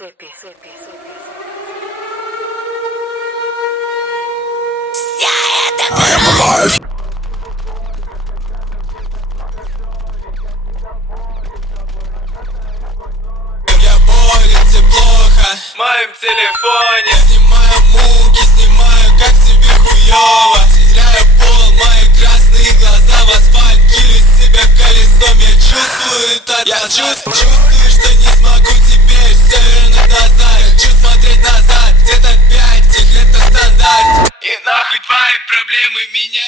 Я болен, тебе плохо в моем телефоне. Снимаю муки, снимаю, как тебе хуёво. Теряю пол, мои красные глаза в асфальт. Килю себя колесом, я чувствую это. Я чувствую, что не смогу теперь все вернуть назад. Хочу смотреть назад, где-то 5 их это стандарт. И нахуй твои проблемы меня